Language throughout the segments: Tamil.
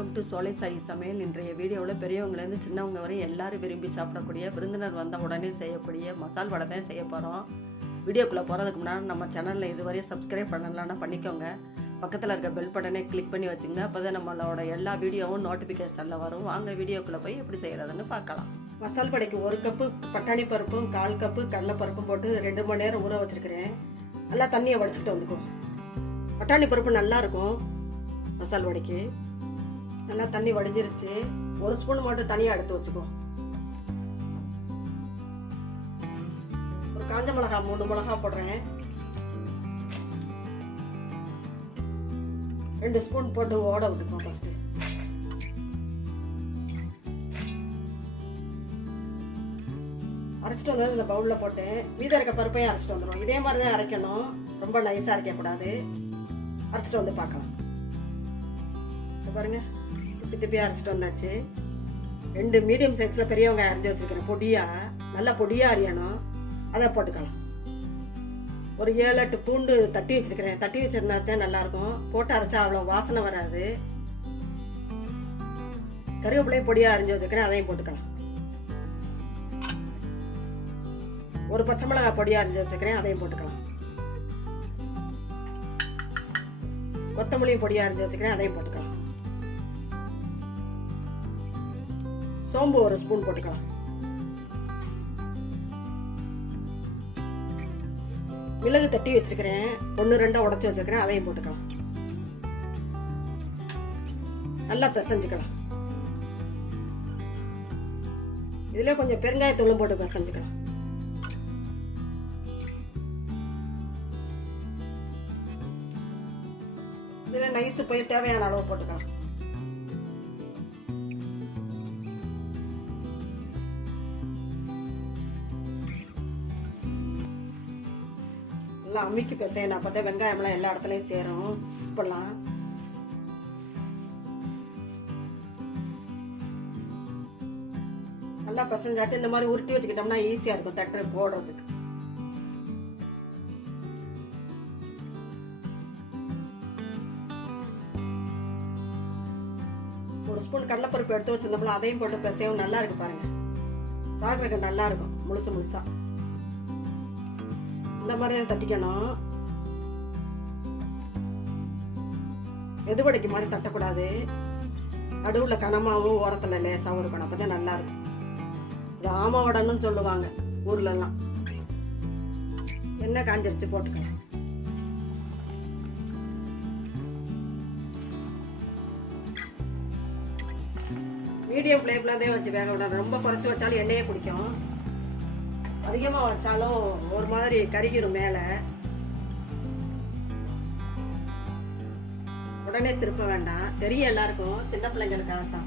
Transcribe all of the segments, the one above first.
வெல்கம் டு சோலை சாய் சமையல். இன்றைய வீடியோவில் பெரியவங்கலேருந்து சின்னவங்க வரை எல்லாரும் விரும்பி சாப்பிடக்கூடிய, விருந்தினர் வந்த உடனே செய்யக்கூடிய மசால் வடை தான் செய்ய போகிறோம். வீடியோக்குள்ளே போகிறதுக்கு முன்னாடி நம்ம சேனலில் இதுவரை சப்ஸ்கிரைப் பண்ணலான்னா பண்ணிக்கோங்க. பக்கத்தில் இருக்க பெல் பட்டனை கிளிக் பண்ணி வச்சுங்க. அப்போ தான் நம்மளோட எல்லா வீடியோவும் நோட்டிஃபிகேஷனில் வரும். வாங்க வீடியோக்குள்ளே போய் எப்படி செய்கிறதுன்னு பார்க்கலாம். மசால் வடைக்கு 1 கப்பு பட்டாணி பருப்பும் 1/4 கப்பு கடலைப்பருப்பும் போட்டு 2 மணி நேரம் ஊற வச்சுருக்கிறேன். நல்லா தண்ணியை வடிச்சுட்டு வந்துக்கும். பட்டாணி பருப்பு நல்லாயிருக்கும் மசால் வடைக்கு. நல்லா தண்ணி வடிஞ்சிருச்சு. 1 ஸ்பூன் மட்டும் தனியாக எடுத்து வச்சுக்கோ. ஒரு காஞ்ச மிளகா 3 மிளகா போடுறேன். 2 ஸ்பூன் போட்டு ஓட விட்டுக்கோ. ஃபர்ஸ்ட் அரைச்சிட்டு வந்தது இந்த பவுலில் போட்டேன். மீதம் இருக்க பருப்பையும் அரைச்சிட்டு வந்துடும். இதே மாதிரி தான் அரைக்கணும், ரொம்ப நைஸாக அரைக்கக்கூடாது. அரைச்சிட்டு வந்து பார்க்கலாம். பாருங்க, திப்பியாக அரைச்சிட்டு வந்தாச்சு. 2 மீடியம் சைஸில் பெரிய வெங்காயம் அரைஞ்சி வச்சுருக்கிறேன். பொடியாக, நல்லா பொடியாக அரியணும். அதை போட்டுக்கலாம். ஒரு 7-8 பூண்டு தட்டி வச்சுருக்கிறேன். தட்டி வச்சிருந்தா தான் நல்லாயிருக்கும். போட்டு அரைச்சா அவ்வளோ வாசனை வராது. கருவேப்பிலையும் பொடியாக அரைஞ்சி வச்சுருக்கிறேன். அதையும் போட்டுக்கலாம். ஒரு பச்சை மிளகாய் பொடியாக அரைஞ்சி வச்சுருக்கிறேன். அதையும் போட்டுக்கலாம். கொத்தமல்லியும் பொடியாக அரைஞ்சி வச்சுக்கிறேன். அதையும் போட்டுக்கலாம். சோம்பு 1 ஸ்பூன் போட்டுக்கலாம். மிளகு தட்டி வச்சிருக்கிறேன். 1-2 உடச்சி வச்சிருக்கிறேன். அதையும் போட்டுக்கலாம். நல்லா பிசைஞ்சுக்கலாம். இதுல கொஞ்சம் பெருங்காயத்தூளும் போட்டு பிசைஞ்சுக்கலாம். இதுல நைஸ் போய் தேவையான அளவு போட்டுக்கலாம். நல்லா அமுக்கி பிசையணும். அப்பதான் வெங்காயம்லாம் எல்லா இடத்துலையும் சேரும். இப்பெல்லாம் நல்லா பிசைஞ்சாச்சு. இந்த மாதிரி உருட்டி வச்சுக்கிட்டோம்னா ஈஸியா இருக்கும் தட்டு போடுறதுக்கு. ஒரு ஸ்பூன் கடலைப்பருப்பு எடுத்து வச்சிருந்தோம்ல, அதையும் போட்டு பிசையவும் நல்லா இருக்கு. பாருங்க, பார்க்கறதுக்கு நல்லா இருக்கும். முழுசு முழுசா இந்த மாதிரி தட்டிக்கணும். எதுவடைக்கு மாதிரி தட்டக்கூடாது. நடுவுல கனமாவும் ஓரத்துல லேசாவும் இருக்கணும். அப்பதான் நல்லா இருக்கும். ஆம வடைன்னு சொல்லுவாங்க ஊர்ல எல்லாம். எண்ணெய் காஞ்சிருச்சு, போட்டுக்கலாம். மீடியம் ஃப்ளேம்ல வச்சு வேக விடணும். ரொம்ப குறைச்சி வச்சாலும் எண்ணெயே பிடிக்கும். அதிகமாக வச்சாலும் ஒரு மாதிரி கருகிரும் மேல. உடனே திருப்ப வேண்டாம். தெரியும் எல்லாருக்கும், சின்ன பிள்ளைங்களுக்காகத்தான்.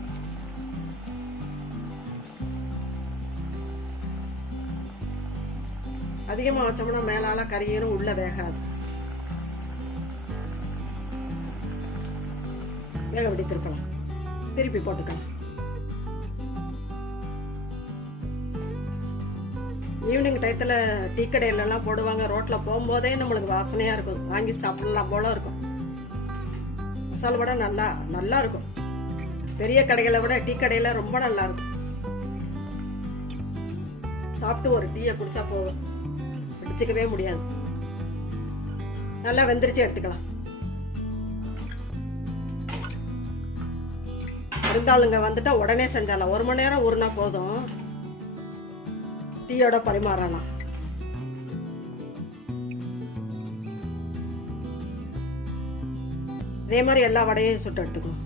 அதிகமாக வச்சோம்னா மேலால கருகிரும், உள்ள வேகாது. வேக விட்டு திருப்பலாம். திருப்பி போட்டுக்கலாம். ஈவினிங் டயத்தில் டீ கடையிலலாம் போடுவாங்க. ரோட்டில் போகும்போதே நம்மளுக்கு வாசனையாக இருக்கும். வாங்கி சாப்பிடலாம் போல இருக்கும். மசால் வடை நல்லா இருக்கும். பெரிய கடைகளை விட டீ கடையில் ரொம்ப நல்லா இருக்கும். சாப்பிட்டு ஒரு டீயை குடிச்சா போதும், பிடிச்சிக்கவே முடியாது. நல்லா வெந்திரிச்சு எடுத்துக்கலாம். விருந்தாளுங்க வந்துட்டா உடனே செஞ்சாலாம். 1 மணி நேரம் ஊறினா போதும். டீயோட பரிமாறலாம். இதே மாதிரி எல்லா வடையும் சுட்டு எடுத்துக்கணும்.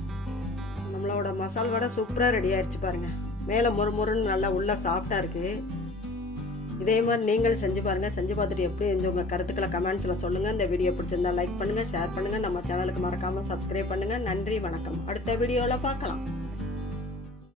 நம்மளோட மசால் வடை சூப்பராக ரெடி ஆயிடுச்சு. பாருங்க, மேலே மொறுமொறுன்னு நல்லா உள்ள சாஃப்டா இருக்கு. இதே மாதிரி நீங்களும் செஞ்சு பாருங்க. செஞ்சு பார்த்துட்டு எப்படி இருந்துச்சு உங்க கருத்துக்களை கமெண்ட்ஸ்ல சொல்லுங்க. இந்த வீடியோ பிடிச்சிருந்தா லைக் பண்ணுங்க, ஷேர் பண்ணுங்க. நம்ம சேனலுக்கு மறக்காம சப்ஸ்கிரைப் பண்ணுங்க. நன்றி, வணக்கம். அடுத்த வீடியோல பார்க்கலாம்.